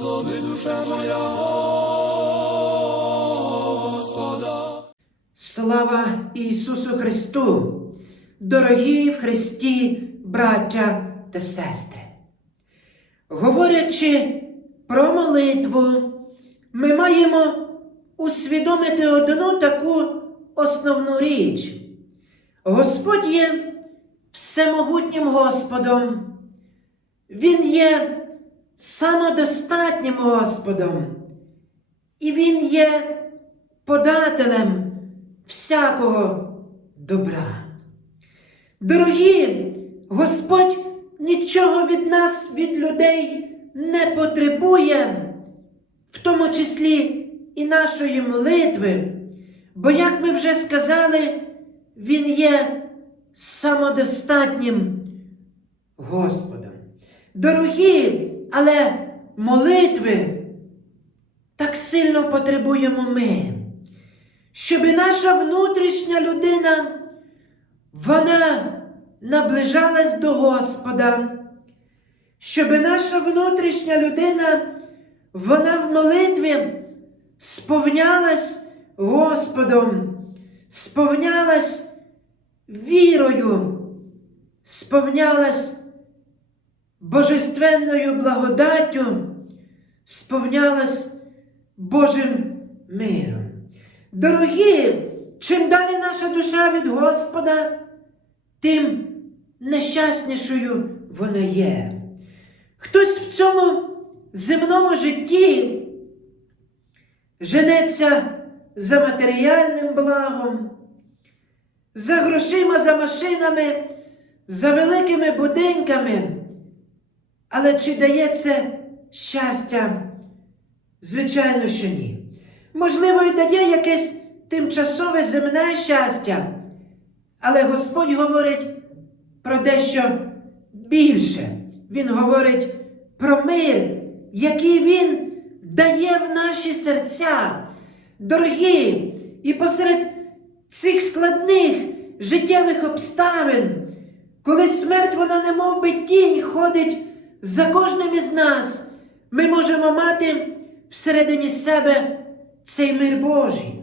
Благослови душа моя Господа. Слава Ісусу Христу! Дорогі в Христі, браття та сестри! Говорячи про молитву, ми маємо усвідомити одну таку основну річ. Господь є всемогутнім Господом. Він є самодостатнім Господом. І Він є подателем всякого добра. Дорогі, Господь нічого від нас, від людей не потребує, в тому числі і нашої молитви, бо, як ми вже сказали, Він є самодостатнім Господом. Дорогі, але молитви так сильно потребуємо ми, щоб наша внутрішня людина, вона наближалась до Господа, щоб наша внутрішня людина, вона в молитві сповнялась Господом, сповнялась вірою, сповнялась божественною благодаттю, сповнялась Божим миром. Дорогі, чим далі наша душа від Господа, тим нещаснішою вона є. Хтось в цьому земному житті женеться за матеріальним благом, за грошима, за машинами, за великими будинками. Але чи дає це щастя? Звичайно, що ні. Можливо, і дає якесь тимчасове земне щастя, але Господь говорить про дещо більше. Він говорить про мир, який Він дає в наші серця. Дорогі, і посеред цих складних життєвих обставин, коли смерть вона немов би тінь ходить за кожним із нас, ми можемо мати всередині себе цей мир Божий.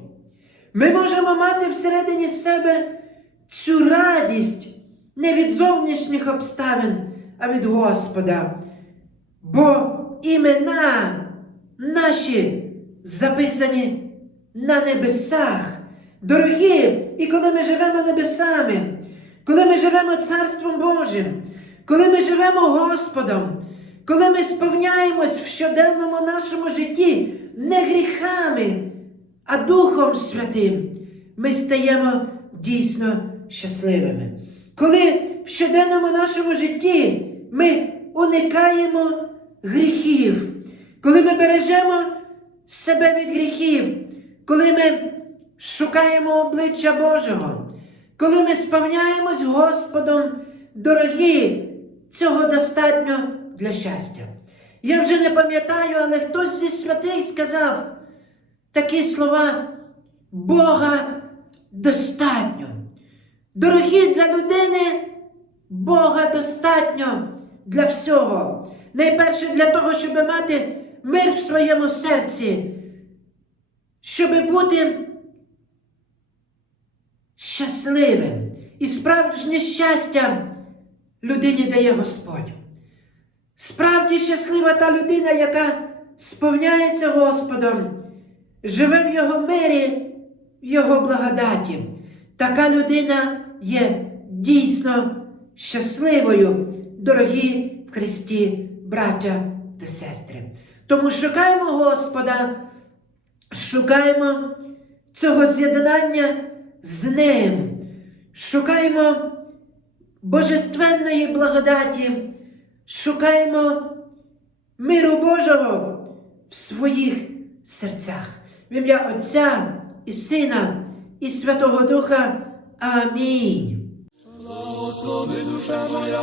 Ми можемо мати всередині себе цю радість не від зовнішніх обставин, а від Господа. Бо імена наші записані на небесах. Дорогі, і коли ми живемо небесами, коли ми живемо Царством Божим, коли ми живемо Господом, коли ми сповняємось в щоденному нашому житті не гріхами, а Духом Святим, ми стаємо дійсно щасливими. Коли в щоденному нашому житті ми уникаємо гріхів, коли ми бережемо себе від гріхів, коли ми шукаємо обличчя Божого, коли ми сповняємось Господом, дорогі, цього достатньо для щастя. Я вже не пам'ятаю, але хтось зі святих сказав такі слова Бога достатньо. Дорогі для людини, Бога достатньо для всього. Найперше для того, щоб мати мир в своєму серці, щоб бути щасливим. І справжнє щастя людині дає Господь. Справді щаслива та людина, яка сповняється Господом, живе в Його мирі, в Його благодаті. Така людина є дійсно щасливою, дорогі в Христі, браття та сестри. Тому шукаємо Господа, шукаємо цього з'єднання з Ним, шукаємо божественної благодаті, шукаємо миру Божого в своїх серцях. В ім'я Отця і Сина і Святого Духа. Амінь. Благослови душа моя